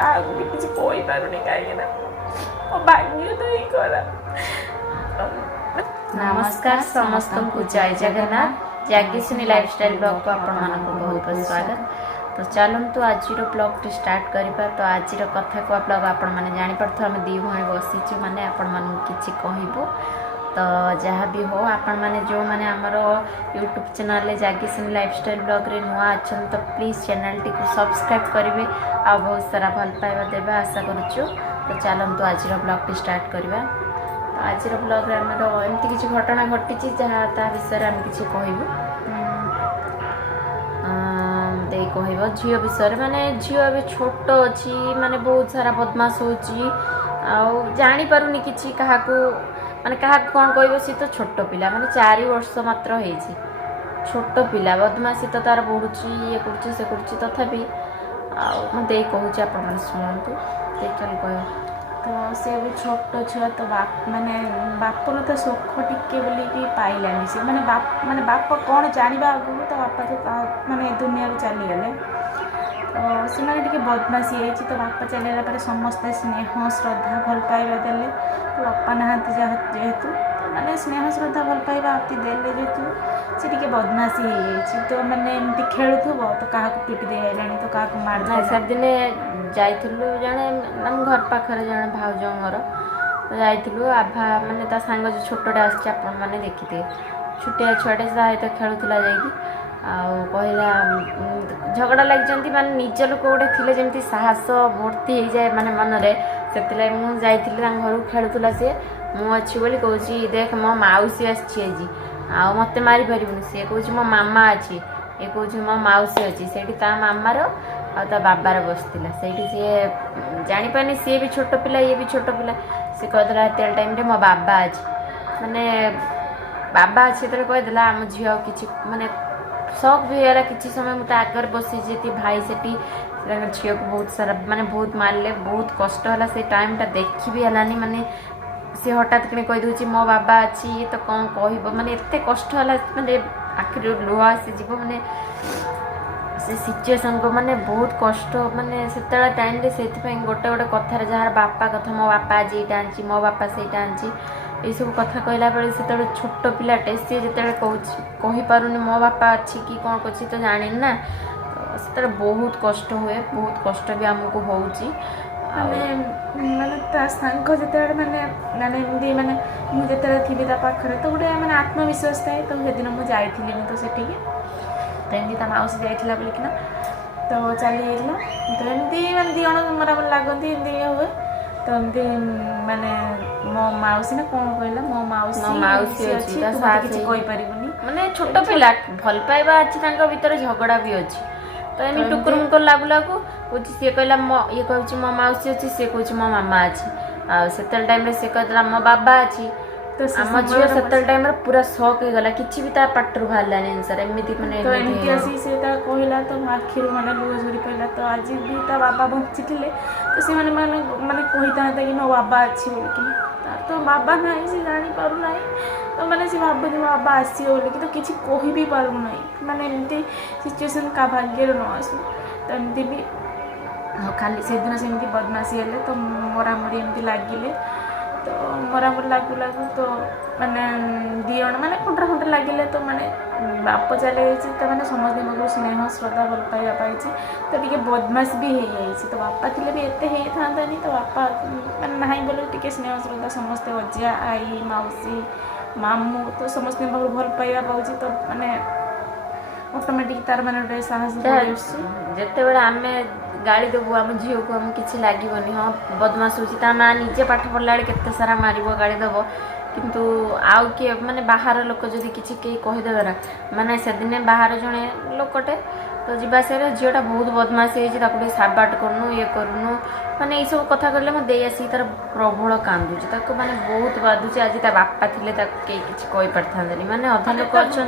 କାହାକୁ ବି କିଛି କହିପାରୁନି କାହିଁକି ନା ମୋ ଭାଗ୍ୟ ତ ହିଁ ଖରାପ। नमस्कार समस्त को जय जगन्नाथ जागीसिनी लाइफस्टाइल ब्लॉग को आपण मानक बहुत बहुत स्वागत। तो चलतु आज ब्लॉग टी स्टार्ट करवा। तो आज कथा को ब्लॉग आपण मैंने जापर आम दी भाई बसीचु माने आपण मान किसी कहबू। तो जहाँ भी हो आपण मैंने जो मैंने आमर यूट्यूब चैनल जागीसिनी लाइफस्टाइल ब्लॉग रे नुआ अच्छा तो प्लीज चैनल टी को सब्सक्राइब करेंगे आ बहुत सारा भल पाइबा देवा आशा करुचु। तो चलतु आज ब्लॉग टी स्टार्ट करवा। आज ब्लॉग रे आमर एमती किसी घटना घटी जहाँ ता विषय आम किसी कहबू दे कह झील विषय माने झील ए छोट अच्छी माने बहुत सारा बदमाश हो जानी पारुनी किसी क्या माने क्या कौन कह सी तो छोट पिला माने 4 वर्ष मात्र हो छोट पिला बदमाशी तो तार बढ़ुची ये कर से कर तथापि दे कहूँ आप शुणु चल कह। तो से भी छोट छुआ तो बाप माने बापर तो सुख टिके बोलिकी पाइलानी से माने बाप कौन जाना आगु तो बापा तो माने दुनिया को चलीगले। तो से टे बदमाशी है तो बापा चलने पर समस्ते स्नेह श्रद्धा भल पाइबा देले। तो बापा नहांती जेहेतु माने स्नेह श्रद्धा भल पाइबा अति देले जेहेतु से टे बदमाशी है तो माने एमती खेलुथबो तो क्या पिटी दे आइलानी तो क्या मार सब दिन जाइलु जड़े घर पाखे जड़े भाउज घर जाइलु आभा माने ता सांग जो छोटे आसान मैंने देखिथे छुटिया छुआटे सहित खेलुला कहला झगड़ा लगी माने निज लोक गोटे थे जमी साहस भर्ती हो जाए माने मनरे से मुझे घर खेलुला सी मुझे बोली कहूँ देख मो मौसी आसी मत मारी पारबुनि सी कह मो मामा अच्छी ये कह मो मौसी अच्छी से मामार आ बाबार बसला से जापानी सी भी छोट पिला ये भी छोट पिला सी कहला तेल टाइम रे मो बाबा अच्छी माने बाबा अच्छे तो कहीदेला आम झी कि माने शौक भी है किसी समय मुझे आगे बसी जी भाई से झील को बहुत सारा माने बहुत मारे बहुत कष्ट है से टाइमटा देखी भी है माने सी हठात कि कहीदे मो बाबा अच्छी ये तो कौन कह माने एत कष्ट है माने आखिर लुह आसीज माने से सिचुएसन को माने बहुत कष्ट माने से टाइम से गोटे गोटे कथार जार बापा कथा मो बापा आज ये आनी मो बापा से आनी ये सब कथा कहला बेले से छोट पिलाटे सी जो कहीपारूनी मो बापा अच्छी कि कौन कर तो जानी ना तो से बहुत कष्ट हुए बहुत कष्ट भी आमको हो माने सांग जिते माने माने एमती माने मुझे थी पाखे तो गोटे मैंने आत्मविश्वास थाए तो से दिन मुझे जाइली तो सेठी तो एमती मौसी जाइला बोलिकिना तो चली जाइला तो एमती माने दी जन मरामरी लगती एमती हुए तो एमती माने मो मौसी ना कौन कहला मो मौसी अच्छी किसी कहि परिबुनी माने छोट पिला भल पाइबा अच्छी भीतर झगड़ा भी अच्छी तो एम टुकुर मुकुर लागू लागू कह सी कहला ये कहूँ मो मौसी अच्छी सी कहूँ मो मामा अच्छी से टाइम सी कहला मो बाबा अच्छी तो आम झील से टाइम पूरा शौक हो गला कि भी पाटर बाहर आंसर एमती मैंने तो एमती आसी से कहला तो आखिर माने लुह झरी पड़ा तो आज भी बाबा बंची थे तो से माने माने कही था कि मो बाबा अच्छी बोलिकी तो बाबा ना से जानी पार ना तो मैंने से भाव कि बाबा आस बोलिकी तो किसी कह भी पार ना माने एमती सिचुएसन का भाग्य न आसू तो एमती भी खाली से दिन सेमती बदमाशी है तो मरामरी एमती लगिले तो मरामरी लागू लागू तो माने दिजण माने खुंटा खुंटा लगिले तो माने बाप चले तो मैंने समस्त मो स्नेह श्रद्धा भल पाइबा पाई तो टे बदमाश भी हो जाए तो बापा थे भी एत था तो बापा मैंने ना बोले टे स्नेह श्रद्धा समस्ते अजा आई मौसी मामू तो समस्त भल पाइबा पाऊँ तो माने ऑटोमेटिक तार माने गोटे साहस जिते बड़े आम गाड़ी देवु आम झील को आम कि लगे हाँ बदमाश हो माँ निजे पाठ पढ़ला बेले केते सारा मार गाड़ी देव किंतु आउ किए माने बाहर लोक जदि किसी कहीं कहीदेवे ना माने से दिन बाहर जड़े लोकटे तो जीवाशा झीलटा बहुत बदमाश हो साबाट करनु ये करूनु माने ये सब कथा कहले मो दे आसी तार प्रबल कांदुची माने बहुत बाधुची आज ता बापा थे कई किसी कही पारि था माने अधा लोक अच्छा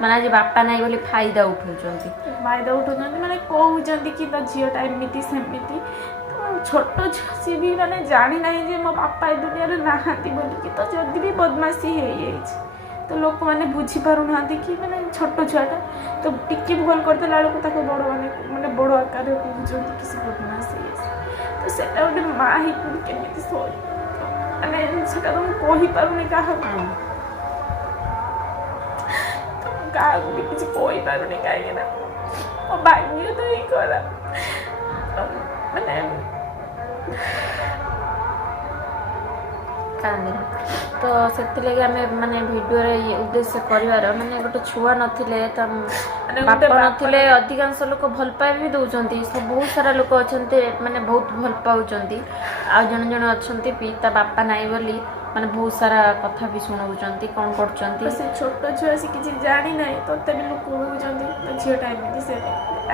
माने आज बापा ना बोली फायदा उठाउछंती माने कहउछंती कि तो झीलटा एमती सेमती छोट सी भी माने जानी ना जे मो बापा ए दुनिया रे नाहांती बोलिकी तो जदि भी बदमाशी हो ତ ଲୋକମାନେ ବୁଝିପାରୁନାହାନ୍ତି କି ମାନେ ଛୋଟ ଛୁଆଟା ତ ଟିକେ ଭୁଲ କରିଦେଲା ବେଳକୁ ତାକୁ ମାନେ ବଡ଼ ଆକାରରେ କହୁଛନ୍ତି କି ସେ ବଦମାସ ହେଇଯାଇଛି। ତ ସେଟା ଗୋଟେ ମା ହେଇକି କେମିତି ସହିବ ମାନେ ସେଟା ତ ମୁଁ କହିପାରୁନି କାହାକୁ, ତ ମୁଁ କାହାକୁ ବି କିଛି କହିପାରୁନି କାହିଁକି ନା ମୋ ଭାଗ୍ୟ ତ ହିଁ ଖରାପ। ମାନେ କାନ୍ଦିନି ତ ସେଥିଲାଗି ଆମେ ମାନେ ଭିଡ଼ିଓରେ ଉଦ୍ଦେଶ୍ୟ କରିବାର ମାନେ ଗୋଟେ ଛୁଆ ନଥିଲେ ତା ମାନେ ବାପା ନଥିଲେ ଅଧିକାଂଶ ଲୋକ ଭଲ ପାଇ ବି ଦେଉଛନ୍ତି। ବହୁତ ସାରା ଲୋକ ଅଛନ୍ତି ମାନେ ବହୁତ ଭଲ ପାଉଛନ୍ତି, ଆଉ ଜଣେ ଜଣେ ଅଛନ୍ତି ବି ତା ବାପା ନାହିଁ ବୋଲି ମାନେ ବହୁତ ସାରା କଥା ବି ଶୁଣାଉଛନ୍ତି କ'ଣ କରୁଛନ୍ତି। ସେ ଛୋଟ ଛୁଆ ସେ କିଛି ଜାଣିନାହିଁ ତଥାପି ଲୋକ କହୁଛନ୍ତି ତ ଝିଅଟା ଏମିତି ସେ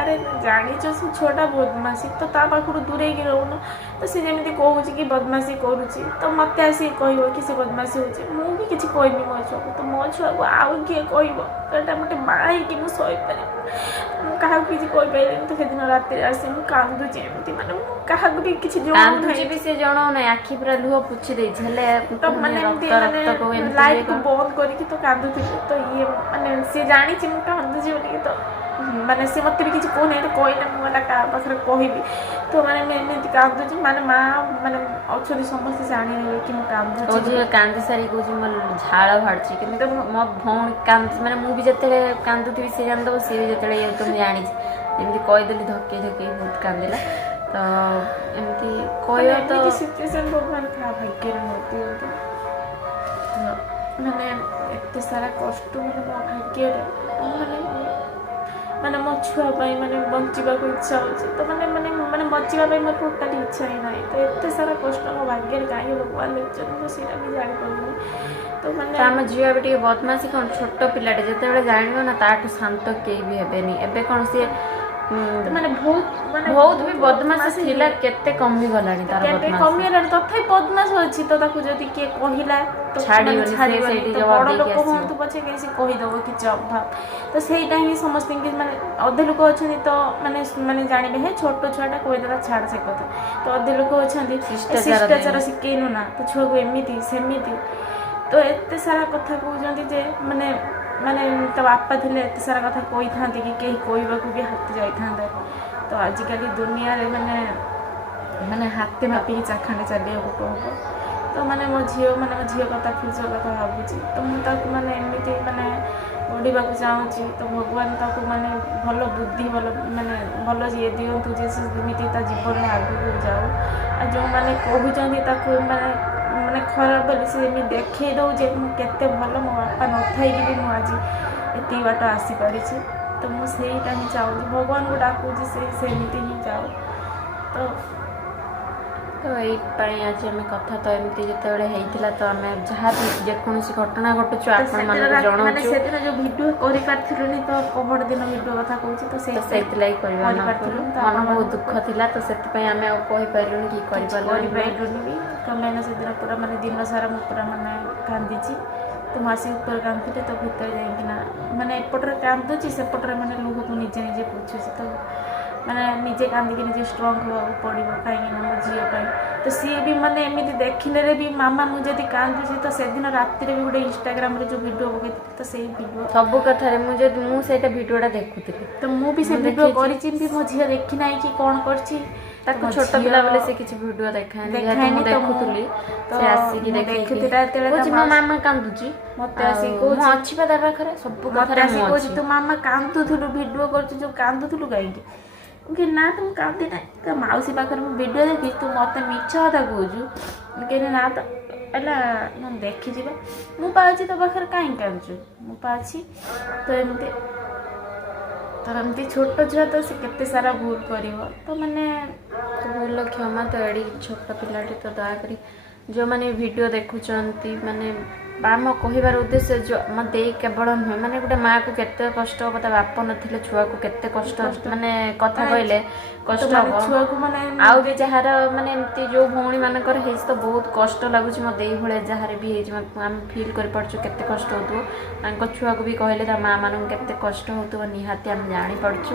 ଆରେ ଜାଣିଛ ସେ ଛୁଆଟା ବଦମାସି ତ ତା ପାଖରୁ ଦୂରେଇକି ରହୁନ। ତ ସେ ଯେମିତି କହୁଛି କି ବଦମାସି କରୁଛି ତ ମୋତେ ଆସିକି କହିବ କି ସେ ବଦମାସି ହେଉଛି, ମୁଁ ବି କିଛି କହିବି ମୋ ଛୁଆକୁ। ତ ମୋ ଛୁଆକୁ ଆଉ କିଏ କହିବ? ଏଇଟା ଗୋଟେ ମା ହେଇକି ମୁଁ ସହିପାରିବି, ମୁଁ କାହାକୁ କିଛି କହିପାରିଲିନି। ତ ସେଦିନ ରାତିରେ ଆସି ମୁଁ କାନ୍ଦୁଛି ଏମିତି ମାନେ ମୁଁ କାହାକୁ ବି କିଛି କାନ୍ଦୁଛି ବି ସେ ଜଣାଉନାହିଁ, ଆଖି ପୁରା ଲୁହ ପୋଛି ଦେଇଛି ହେଲେ ମାନେ ଏମିତି ରକ୍ତ ଲାଇଟ୍କୁ ବନ୍ଦ କରିକି ତ କାନ୍ଦୁଥିଲି। ତ ଇଏ ମାନେ ସିଏ ଜାଣିଛି ମୁଁ କାନ୍ଦୁଛି ବୋଲିକି ତ ମାନେ ସେ ମୋତେ ବି କିଛି କହୁନି। ଏଇଟା କହିଲେ ମୁଁ ଏଇଟା କାହା ପାଖରେ କହିବି ତ ମାନେ ମୁଁ ଏମିତି କାନ୍ଦୁଛି ମାନେ ମା ମାନେ ଅଛନ୍ତି ସମସ୍ତେ ଜାଣିନେବେ କି ମୁଁ କାନ୍ଦୁଛି। କହୁଛି କାନ୍ଦି ସାରି କହୁଛି ମୋ ଝାଳ ବାହାରୁଛି, କିନ୍ତୁ ମୋ ଭଉଣୀ ମାନେ ମୁଁ ବି ଯେତେବେଳେ କାନ୍ଦୁଥିବି ସେ ଜାଣିଦେବ, ସିଏ ବି ଯେତେବେଳେ ତ ମୁଁ ଜାଣିଛି ଏମିତି କହିଦେଲି ଧକେଇ ବହୁତ କାନ୍ଦିଲା। ତ ଏମିତି କହିବ ତ ସିଚୁଏସନ୍ ଭଗବାନ କାହା ଭାଗ୍ୟରେ ନ ଦିଅନ୍ତୁ। ମାନେ ଏତେ ସାରା କଷ୍ଟ ମାନେ ମୋ ଭାଗ୍ୟରେ ମାନେ ମୋ ଛୁଆ ପାଇଁ ମାନେ ବଞ୍ଚିବାକୁ ଇଚ୍ଛା ହେଉଛି ତ ମାନେ ବଞ୍ଚିବା ପାଇଁ ମୋର ଟୋଟାଲି ଇଚ୍ଛା ହିଁ ନାହିଁ। ତ ଏତେ ସାରା କଷ୍ଟ ମୋ ଭାଗ୍ୟରେ କାହିଁକି ଭଗବାନ ଲେଖିଛନ୍ତି ମୁଁ ସେଇଟା ବି ଜାଣିପାରୁନି। ତ ମାନେ ଆମ ଝିଅ ଏବେ ଟିକେ ବଦମାସି କ'ଣ ଛୋଟ ପିଲାଟେ ଯେତେବେଳେ ଜାଣିବ ନା ତାଠୁ ଶାନ୍ତ କେହି ବି ହେବେନି। ଏବେ କ'ଣ ସିଏ ମାନେ ବହୁତ ବି ବଦମାସି ଥିଲା, କେତେ କମିଗଲାଣି ତାର ବଦମାସି କମିଗଲାଣି ତଥାପି ବଦମାସ ଅଛି। ତ ତାକୁ ଯଦି କିଏ କହିଲା ତ ଛାଡ଼ିବନି ତ ବଡ଼ ଲୋକ ହୁଅନ୍ତୁ ପଛେ କେହି ସେ କହିଦେବ କିଛି ଅଭାବ। ତ ସେଇଟା ହିଁ ସମସ୍ତଙ୍କୁ ମାନେ ଅଧେ ଲୋକ ଅଛନ୍ତି ତ ମାନେ ଜାଣିବେ ହେ ଛୋଟ ଛୁଆଟା କହିଦେଲା ଛାଡ଼ ସେ କଥା। ତ ଅଧେ ଲୋକ ଅଛନ୍ତି ଶିଷ୍ଟାଚାର ଶିଖେଇନୁ ନା ତ ଛୁଆକୁ ଏମିତି ସେମିତି। ତ ଏତେ ସାରା କଥା କହୁଛନ୍ତି ଯେ ମାନେ ତା ବାପା ଥିଲେ ଏତେ ସାରା କଥା କହିଥାନ୍ତି କି କେହି କହିବାକୁ ବି ହାତି ଯାଇଥାନ୍ତେ। ତ ଆଜିକାଲି ଦୁନିଆରେ ମାନେ ହାତେ ମାପିକି ଚାଖାଣ୍ଡେ ଚାଲିବାକୁ ହବ। ତ ମାନେ ମୋ ଝିଅ କଥା ଫ୍ୟୁଚର୍ କଥା ଭାବୁଛି। ତ ମୁଁ ତାକୁ ମାନେ ଏମିତି ମାନେ ପଢ଼ିବାକୁ ଚାହୁଁଛି। ତ ଭଗବାନ ତାକୁ ମାନେ ଭଲ ବୁଦ୍ଧି ଭଲ ଇଏ ଦିଅନ୍ତୁ ଯେ ସେ ଯେମିତି ତା ଜୀବନରେ ଆଗକୁ ଯାଉ। ଆଉ ଯେଉଁମାନେ କହୁଛନ୍ତି ତାକୁ ମାନେ ଖରାପ ବୋଲି ସେ ଏମିତି ଦେଖେଇ ଦେଉ ଯେ ମୁଁ କେତେ ଭଲ, ମୋ ବାପା ନଥାଇକି ବି ମୁଁ ଆଜି ଏତିକି ବାଟ ଆସିପାରିଛି। ତ ମୁଁ ସେଇଟା ହିଁ ଚାହୁଁଛି, ଭଗବାନଙ୍କୁ ଡାକୁଛି ସେମିତି ହିଁ ଯାଉ। ତ ଏଇଥିପାଇଁ ଆଜି ଆମେ କଥା ତ ଏମିତି ଯେତେବେଳେ ହେଇଥିଲା ତ ଆମେ ଯାହା ବି ଯେକୌଣସି ଘଟଣା ଘଟୁଛୁ ଆପଣମାନଙ୍କୁ ଜଣାଉଛୁ। ସେଦିନ ଯେଉଁ ଭିଡ଼ିଓ କରିପାରିଥିଲୁନି ତ ପହର ଦିନ ଭିଡ଼ିଓ କଥା କହୁଛି ତ ସେଇଥିଲାଗି କରିପାରିଥିଲୁ। ମନ ବହୁତ ଦୁଃଖ ଥିଲା ତ ସେଥିପାଇଁ ଆମେ ଆଉ କହିପାରିଲୁନି କି କରିପାରିଲୁନି ବି। କାରଣ ସେଦିନ ପୁରା ମାନେ ଦିନ ସାରା ମୁଁ ପୁରା ମାନେ କାନ୍ଦିଛି। ତ ମୁଁ ଆସିକି ଉପରେ କାନ୍ଦୁଥିଲି ତ ଭିତରେ ଯାଇକିନା ମାନେ ଏପଟରେ କାନ୍ଦୁଛି ସେପଟରେ ମାନେ ଲୁହକୁ ନିଜେ ପୋଛୁଛି। ତ ମାନେ ନିଜେ କାନ୍ଦିକି ନିଜେ ଷ୍ଟ୍ରଙ୍ଗ ହେବାକୁ ପଡ଼ିବ କାହିଁକିନା ମୋ ଝିଅ ପାଇଁ। ତ ସିଏ ବି ମାନେ ଏମିତି ଦେଖିଲେ ବି ମାମା ମୁଁ ଯଦି କାନ୍ଦୁଛି ତ ସେଦିନ ରାତିରେ ବି ଗୋଟେ ଇନଷ୍ଟାଗ୍ରାମରେ ଯେଉଁ ଭିଡ଼ିଓ ପକାଇଥିଲି ତ ସେଇ ଭିଡ଼ିଓ ସବୁ କଥାରେ ମୁଁ ସେଇଟା ଭିଡ଼ିଓଟା ଦେଖୁଥିଲି। ତ ମୁଁ ବି ସେ ଭିଡ଼ିଓ କରିଛି ବି ମୋ ଝିଅ ଦେଖି ନାହିଁ କି କ'ଣ କରିଛି। ତାକୁ ଛୋଟ ପିଲା ବୋଲି ସେ କିଛି ଭିଡ଼ିଓ ଦେଖାଏନି। ମୁଁ ଦେଖୁଥିଲି ସେ ଆସିକି ଦେଖୁଥିଲି ମୋ ମାମା କାନ୍ଦୁଛି ମୋତେ ଆସିକି କହୁଛି ଅଛି ବା ତା ପାଖରେ ସବୁ କଥାରେ ଆସିକି କହୁଛି ତୁ ମାମା କାନ୍ଦୁଥିଲୁ ଭିଡ଼ିଓ କରୁଛୁ ଯେଉଁ କାନ୍ଦୁଥିଲୁ କାହିଁକି? ମୁଁ କହିଲି ନା ତ ମୁଁ କାନ୍ଦି ନାହିଁ। ତ ମାଉସୀ ପାଖରେ ମୁଁ ଭିଡ଼ିଓ ଦେଖିଛି ତୁ ମୋତେ ମିଛ କଥା କହୁଛୁ। ମୁଁ କହିଲି ନା ତ ହେଲା ମୁଁ ଦେଖିଯିବା ମୁଁ ପାଉଛି ତୋ ପାଖରେ କାହିଁକି କାନ୍ଦୁଛୁ? ମୁଁ ପାଉଛି ତ ଏମିତି ଛୋଟ ଛୁଆ ତ ସେ କେତେ ସାରା ଭୁଲ କରିବ। ତ ମାନେ ଭୁଲ କ୍ଷମା ତ ଏଡ଼ିକି ଛୋଟ ପିଲାଟି ତ ଦୟାକରି ଯେଉଁମାନେ ଭିଡ଼ିଓ ଦେଖୁଛନ୍ତି ମାନେ ଆମ କହିବାର ଉଦ୍ଦେଶ୍ୟ ଆମ ଦେଇ କେବଳ ନୁହେଁ ମାନେ ଗୋଟେ ମାଆକୁ କେତେ କଷ୍ଟ ହେବ, ତା ବାପ ନଥିଲେ ଛୁଆକୁ କେତେ କଷ୍ଟ ମାନେ କଥା କହିଲେ କଷ୍ଟ ହେବ ଛୁଆକୁ ମାନେ ଆଉ ବି ଯାହାର ମାନେ ଏମିତି ଯେଉଁ ଭଉଣୀମାନଙ୍କର ହେଇଛି ତ ବହୁତ କଷ୍ଟ ଲାଗୁଛି। ମୋ ଦେଇ ଭଳିଆ ଯାହାର ବି ହେଇଛି ଆମେ ଫିଲ୍ କରିପାରୁଛୁ କେତେ କଷ୍ଟ ହେଉଥିବ। ତାଙ୍କ ଛୁଆକୁ ବି କହିଲେ ତା ମାଆମାନଙ୍କୁ କେତେ କଷ୍ଟ ହେଉଥିବ ନିହାତି ଆମେ ଜାଣିପାରୁଛୁ।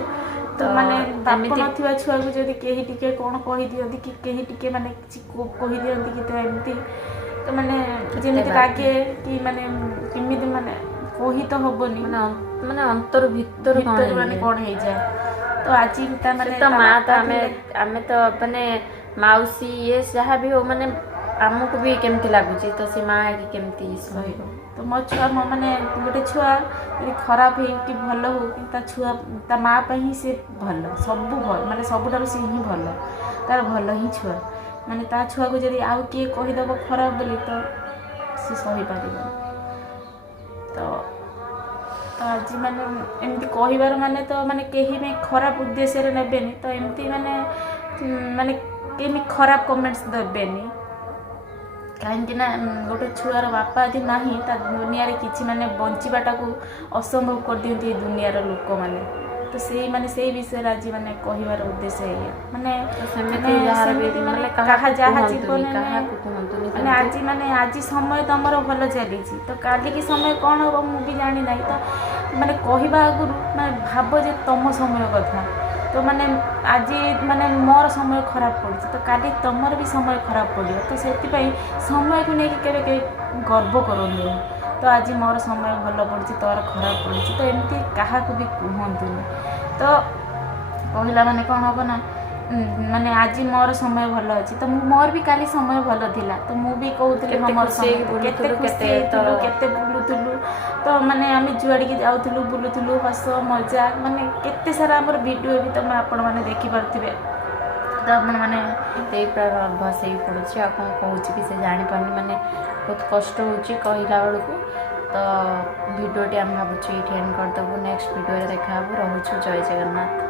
ତ ମାନେ ବାପ ନଥିବା ଛୁଆକୁ ଯଦି କେହି ଟିକେ କ'ଣ କହିଦିଅନ୍ତି କି କେହି ଟିକେ ମାନେ କିଛି କହିଦିଅନ୍ତି କି ତ ଏମିତି ତ ମାନେ ଯେମିତି ଲାଗେ କି ମାନେ କେମିତି ମାନେ କହି ତ ହବନି ମାନେ ଅନ୍ତର ଭିତରୁ ମାନେ କ'ଣ ହେଇଯାଏ। ତ ଆଜି ତା ମାନେ ତ ମା ତ ଆମେ ତ ମାନେ ମାଉସୀ ଇଏ ଯାହା ବି ହଉ ମାନେ ଆମକୁ ବି କେମିତି ଲାଗୁଛି ତ ସେ ମା ହେଇକି କେମିତି ସହିବ। ତ ମୋ ଛୁଆ ମାନେ ଗୋଟେ ଛୁଆ ଯଦି ଖରାପ ହେଉ କି ଭଲ ହଉ କି ତା ଛୁଆ ତା ମା ପାଇଁ ହିଁ ସେ ଭଲ, ସବୁ ଭଲ, ମାନେ ସବୁଠାରୁ ସେ ହିଁ ଭଲ, ତାର ଭଲ ହିଁ ଛୁଆ। ମାନେ ତା ଛୁଆକୁ ଯଦି ଆଉ କିଏ କହିଦେବ ଖରାପ ବୋଲି ତ ସେ ସହିପାରିବନି। ତ ଆଜି ମାନେ ଏମିତି କହିବାର ମାନେ ତ ମାନେ କେହି ବି ଖରାପ ଉଦ୍ଦେଶ୍ୟରେ ନେବେନି, ତ ଏମିତି ମାନେ କେହି ଖରାପ କମେଣ୍ଟସ୍ ଦେବେନି। କାହିଁକି ନା ଗୋଟେ ଛୁଆର ବାପା ଯଦି ନାହିଁ ତା ଦୁନିଆରେ କିଛି ମାନେ ବଞ୍ଚିବାଟାକୁ ଅସମ୍ଭବ କରିଦିଅନ୍ତି ଏ ଦୁନିଆର ଲୋକମାନେ। ତ ସେଇ ବିଷୟରେ ଆଜି ମାନେ କହିବାର ଉଦ୍ଦେଶ୍ୟ ଏଇଆ। ମାନେ ସେମିତି ମାନେ କାହା ଯାହା ଜୀବନରେ ମାନେ ଆଜି ସମୟ ତମର ଭଲ ଚାଲିଛି, ତ କାଲିକି ସମୟ କ'ଣ ହେବ ମୁଁ ବି ଜାଣିନାହିଁ। ତ ମାନେ କହିବା ଆଗରୁ ମାନେ ଭାବ ଯେ ତମ ସମୟ କଥା। ତ ମାନେ ଆଜି ମାନେ ମୋର ସମୟ ଖରାପ ପଡ଼ିଛି, ତ କାଲି ତମର ବି ସମୟ ଖରାପ ପଡ଼ିବ। ତ ସେଥିପାଇଁ ସମୟକୁ ନେଇକି କେବେ ଗର୍ବ କରନ୍ତୁନି। ତ ଆଜି ମୋର ସମୟ ଭଲ ପଡ଼ିଛି, ତୋର ଖରାପ ପଡ଼ିଛି, ତ ଏମିତି କାହାକୁ ବି କୁହନ୍ତୁନି। ତ କହିଲା ମାନେ କ'ଣ ହେବ ନା ମାନେ ଆଜି ମୋର ସମୟ ଭଲ ଅଛି, ତ ମୋର ବି କାଲି ସମୟ ଭଲ ଥିଲା, ତ ମୁଁ ବି କହୁଥିଲି ମୋର ସମୟ କେତେ ଖୁସି ହେଇଥିଲୁ, କେତେ ବୁଲୁଥିଲୁ। ତ ମାନେ ଆମେ ଯୁଆଡ଼ିକି ଯାଉଥିଲୁ ବୁଲୁଥିଲୁ, ହସ ମଜା, ମାନେ କେତେ ସାରା ଆମର ଭିଡ଼ିଓ ବି ତମେ ଆପଣମାନେ ଦେଖିପାରୁଥିବେ। ତ ଆପଣମାନେ ସେଇ ଅଭ୍ୟାସ ହେଇ ପଡ଼ୁଛି, ଆଉ କ'ଣ କହୁଛି କି ସେ ଜାଣିପାରୁନି, ମାନେ ବହୁତ କଷ୍ଟ ହେଉଛି କହିଲା ବେଳକୁ। ତ ଭିଡ଼ିଓଟି ଆମେ ଭାବୁଛୁ ଏଇଠି ଏଣ୍ଡ କରିଦେବୁ, ନେକ୍ସଟ ଭିଡ଼ିଓରେ ଦେଖାହେବୁ। ରହୁଛୁ, ଜୟ ଜଗନ୍ନାଥ।